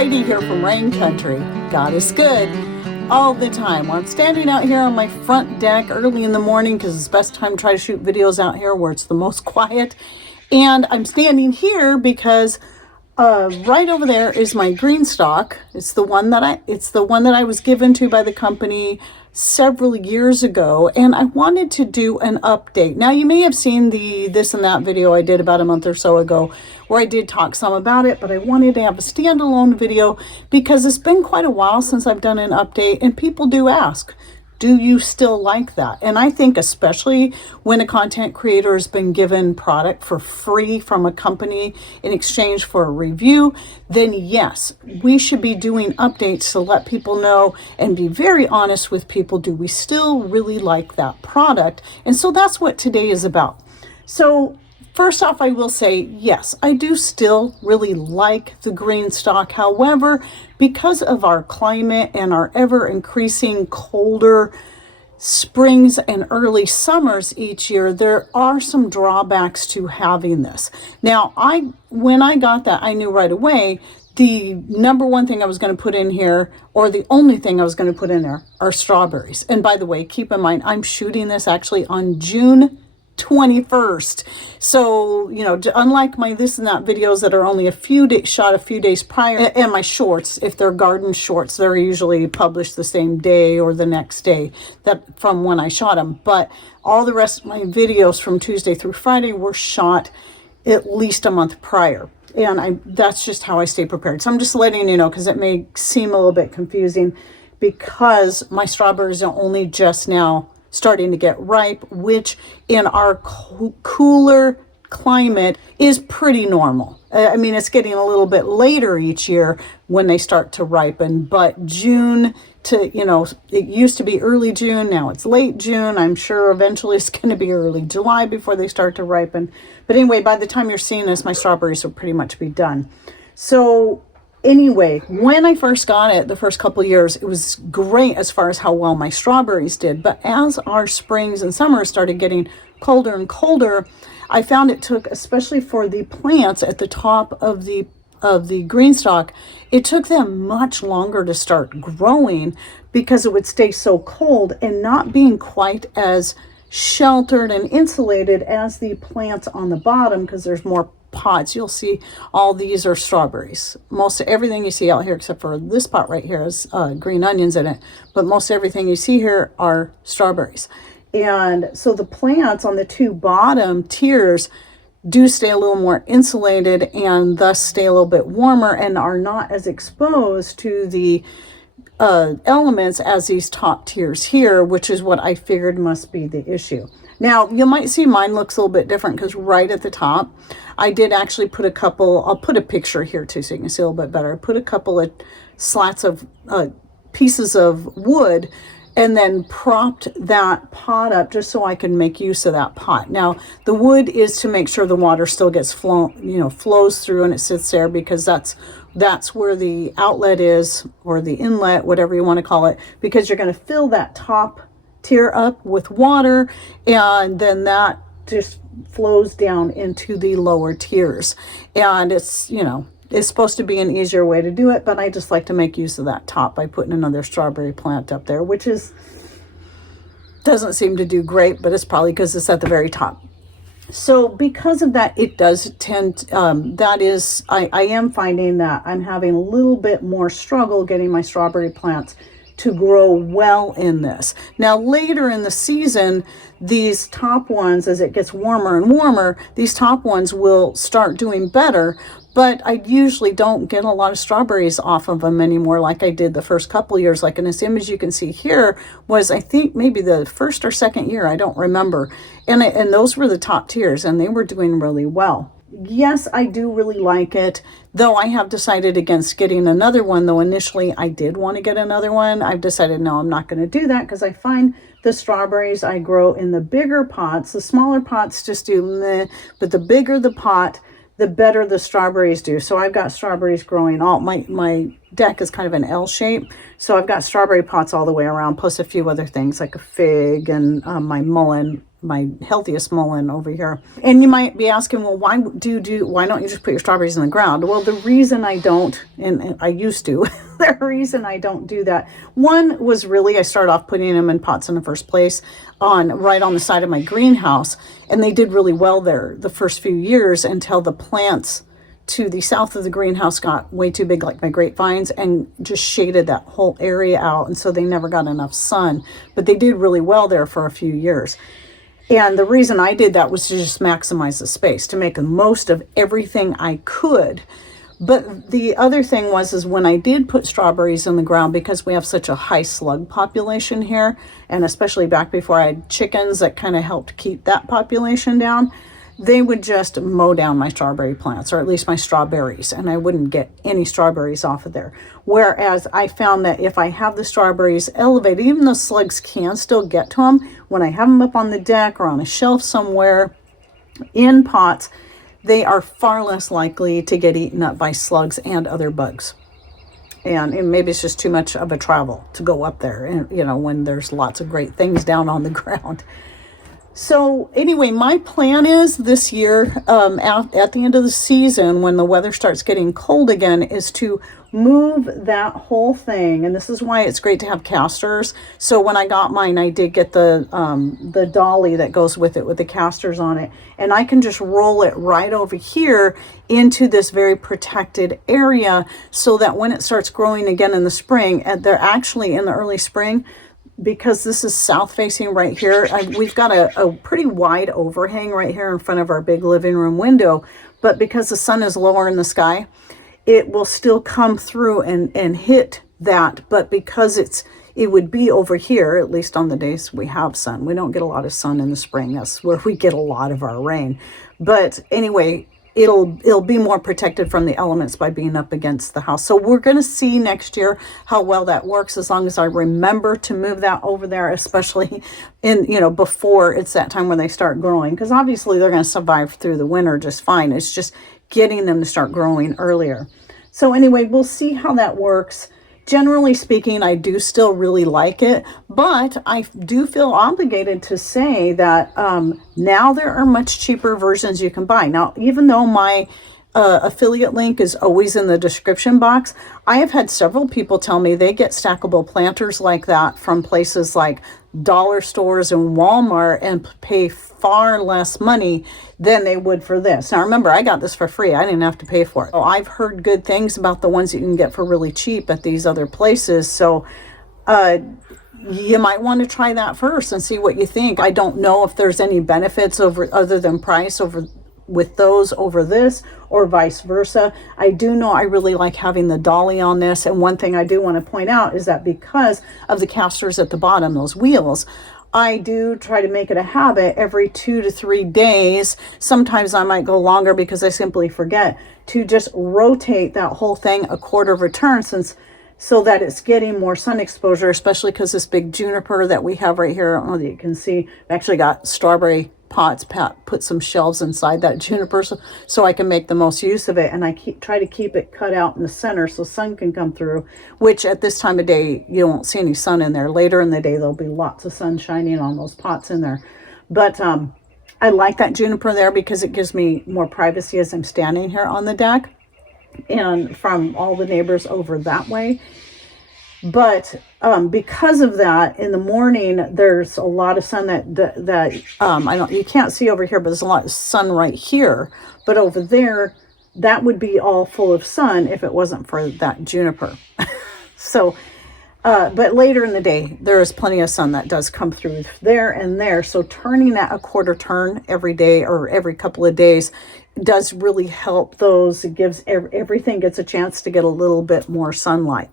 Heidi here from Rain Country. God is good all the time. Well, I'm standing out here on my front deck early in the morning because it's the best time to try to shoot videos out here where it's the most quiet. And I'm standing here because right over there is my GreenStalk. It's the one that I was given to by the company several years ago, and I wanted to do an update. Now, you may have seen the this and that video I did about a month or so ago where I did talk some about it, but I wanted to have a standalone video because it's been quite a while since I've done an update, and people do ask, do you still like that? And I think especially when a content creator has been given product for free from a company in exchange for a review, then yes, we should be doing updates to let people know and be very honest with people. Do we still really like that product? And so that's what today is about. So first off, I will say, yes, I do still really like the GreenStalk. However, because of our climate and our ever increasing colder springs and early summers each year, there are some drawbacks to having this. Now, when I got that, I knew right away the number one thing I was going to put in here, or the only thing I was going to put in there, are strawberries. And by the way, keep in mind, I'm shooting this actually on June 21st. So, you know, unlike my this and that videos that are only shot a few days prior, and my shorts, if they're garden shorts, they're usually published the same day or the next day from when I shot them. But all the rest of my videos from Tuesday through Friday were shot at least a month prior. And that's just how I stay prepared. So I'm just letting you know, because it may seem a little bit confusing, because my strawberries are only just now starting to get ripe, which in our cooler climate is pretty normal. I mean, it's getting a little bit later each year when they start to ripen, but June to, you know, it used to be early June, now it's late June. I'm sure eventually it's going to be early July before they start to ripen. But anyway, by the time you're seeing this, my strawberries will pretty much be done. So anyway, when I first got it, the first couple of years, it was great as far as how well my strawberries did. But as our springs and summers started getting colder and colder, I found it took, especially for the plants at the top of the GreenStalk, it took them much longer to start growing because it would stay so cold and not being quite as sheltered and insulated as the plants on the bottom, because there's more pots. You'll see all these are strawberries. Most everything you see out here, except for this pot right here, is green onions in it, but most everything you see here are strawberries. And so the plants on the two bottom tiers do stay a little more insulated and thus stay a little bit warmer and are not as exposed to the elements as these top tiers here, which is what I figured must be the issue. Now, you might see mine looks a little bit different because right at the top, I did actually put a couple, I'll put a picture here too so you can see a little bit better. I put a couple of slats of pieces of wood and then propped that pot up just so I can make use of that pot. Now, the wood is to make sure the water still gets flows through and it sits there, because that's where the outlet is, or the inlet, whatever you want to call it, because you're going to fill that top tier up with water, and then that just flows down into the lower tiers. And it's, you know, it's supposed to be an easier way to do it, but I just like to make use of that top by putting another strawberry plant up there, which doesn't seem to do great, but it's probably because it's at the very top. So because of that, it does tend, I am finding that I'm having a little bit more struggle getting my strawberry plants to grow well in this. Now, later in the season, these top ones, as it gets warmer and warmer, these top ones will start doing better, but I usually don't get a lot of strawberries off of them anymore like I did the first couple of years. Like in this image you can see here was, I think, maybe the first or second year, I don't remember. And those were the top tiers, and they were doing really well. Yes, I do really like it, though I have decided against getting another one, though initially I did want to get another one. I've decided, no, I'm not going to do that, because I find the strawberries I grow in the bigger pots, the smaller pots just do meh, but the bigger the pot, the better the strawberries do. So I've got strawberries growing all, my deck is kind of an L shape. So I've got strawberry pots all the way around, plus a few other things like a fig and my mullein my healthiest mullein over here. And you might be asking, well, why don't you just put your strawberries in the ground? Well, the reason I don't, and I used to, the reason I don't do that, one was really, I started off putting them in pots in the first place right on the side of my greenhouse, and they did really well there the first few years until the plants to the south of the greenhouse got way too big, like my grapevines, and just shaded that whole area out, and so they never got enough sun. But they did really well there for a few years. And the reason I did that was to just maximize the space, to make the most of everything I could. But the other thing is when I did put strawberries in the ground, because we have such a high slug population here, and especially back before I had chickens that kind of helped keep that population down, they would just mow down my strawberry plants, or at least my strawberries, and I wouldn't get any strawberries off of there. Whereas I found that if I have the strawberries elevated, even though slugs can still get to them, when I have them up on the deck or on a shelf somewhere in pots, they are far less likely to get eaten up by slugs and other bugs. And maybe it's just too much of a travel to go up there, and when there's lots of great things down on the ground. So anyway, my plan is this year, at the end of the season, when the weather starts getting cold again, is to move that whole thing. And this is why it's great to have casters. So when I got mine, I did get the dolly that goes with it, with the casters on it. And I can just roll it right over here into this very protected area, so that when it starts growing again in the spring, and they're actually in the early spring, because this is south facing right here, we've got a pretty wide overhang right here in front of our big living room window. But because the sun is lower in the sky, it will still come through and hit that. But because it would be over here, at least on the days we have sun. We don't get a lot of sun in the spring. That's where we get a lot of our rain. But anyway, it'll be more protected from the elements by being up against the house. So we're going to see next year how well that works, as long as I remember to move that over there, especially before it's that time when they start growing, because obviously they're going to survive through the winter just fine. It's just getting them to start growing earlier. So anyway, we'll see how that works. Generally speaking, I do still really like it, but I do feel obligated to say that now there are much cheaper versions you can buy. Now, even though my affiliate link is always in the description box, I have had several people tell me they get stackable planters like that from places like dollar stores and Walmart and pay far less money than they would for this. Now remember, I got this for free. I didn't have to pay for it. So I've heard good things about the ones that you can get for really cheap at these other places. So you might want to try that first and see what you think. I don't know if there's any benefits other than price with those over this, or vice versa. I do know I really like having the dolly on this. And one thing I do want to point out is that because of the casters at the bottom, those wheels, I do try to make it a habit every 2 to 3 days. Sometimes I might go longer because I simply forget to just rotate that whole thing a quarter of a turn, so that it's getting more sun exposure, especially because this big juniper that we have right here, I don't know that you can see, I've actually got strawberry pots, put some shelves inside that juniper so I can make the most use of it. And I try to keep it cut out in the center so sun can come through, which at this time of day, you won't see any sun in there. Later in the day, there'll be lots of sun shining on those pots in there. But I like that juniper there because it gives me more privacy as I'm standing here on the deck and from all the neighbors over that way. But because of that, in the morning there's a lot of sun that you can't see over here, but there's a lot of sun right here. But over there, that would be all full of sun if it wasn't for that juniper. So, but later in the day, there is plenty of sun that does come through there and there. So turning that a quarter turn every day or every couple of days does really help those. It gives everything gets a chance to get a little bit more sunlight.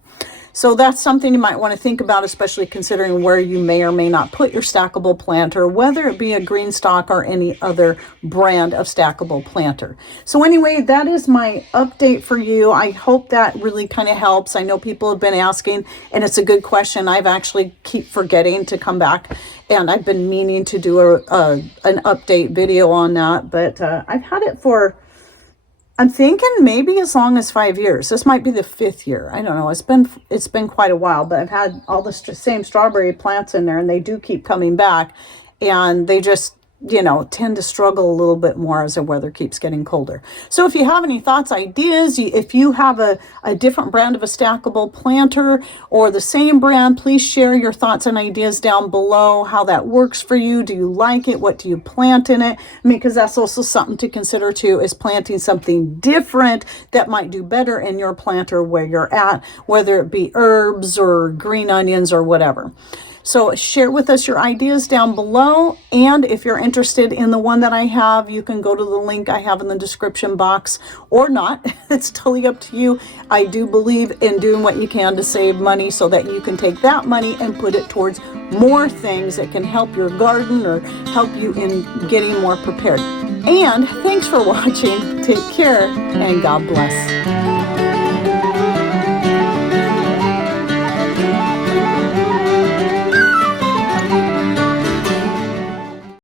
So that's something you might want to think about, especially considering where you may or may not put your stackable planter, whether it be a GreenStalk or any other brand of stackable planter. So anyway, that is my update for you. I hope that really kind of helps. I know people have been asking, and it's a good question. I've actually keep forgetting to come back, and I've been meaning to do an update video on that, but I've had it for, I'm thinking maybe as long as 5 years. This might be the 5th year. I don't know. It's been quite a while, but I've had all the same strawberry plants in there, and they do keep coming back. and they just, tend to struggle a little bit more as the weather keeps getting colder. So if you have any thoughts, ideas, if you have a different brand of a stackable planter or the same brand, please share your thoughts and ideas down below, how that works for you. Do you like it? What do you plant in it? Because that's also something to consider too, is planting something different that might do better in your planter where you're at, whether it be herbs or green onions or whatever. So share with us your ideas down below. And if you're interested in the one that I have, you can go to the link I have in the description box or not. It's totally up to you. I do believe in doing what you can to save money so that you can take that money and put it towards more things that can help your garden or help you in getting more prepared. And thanks for watching. Take care and God bless.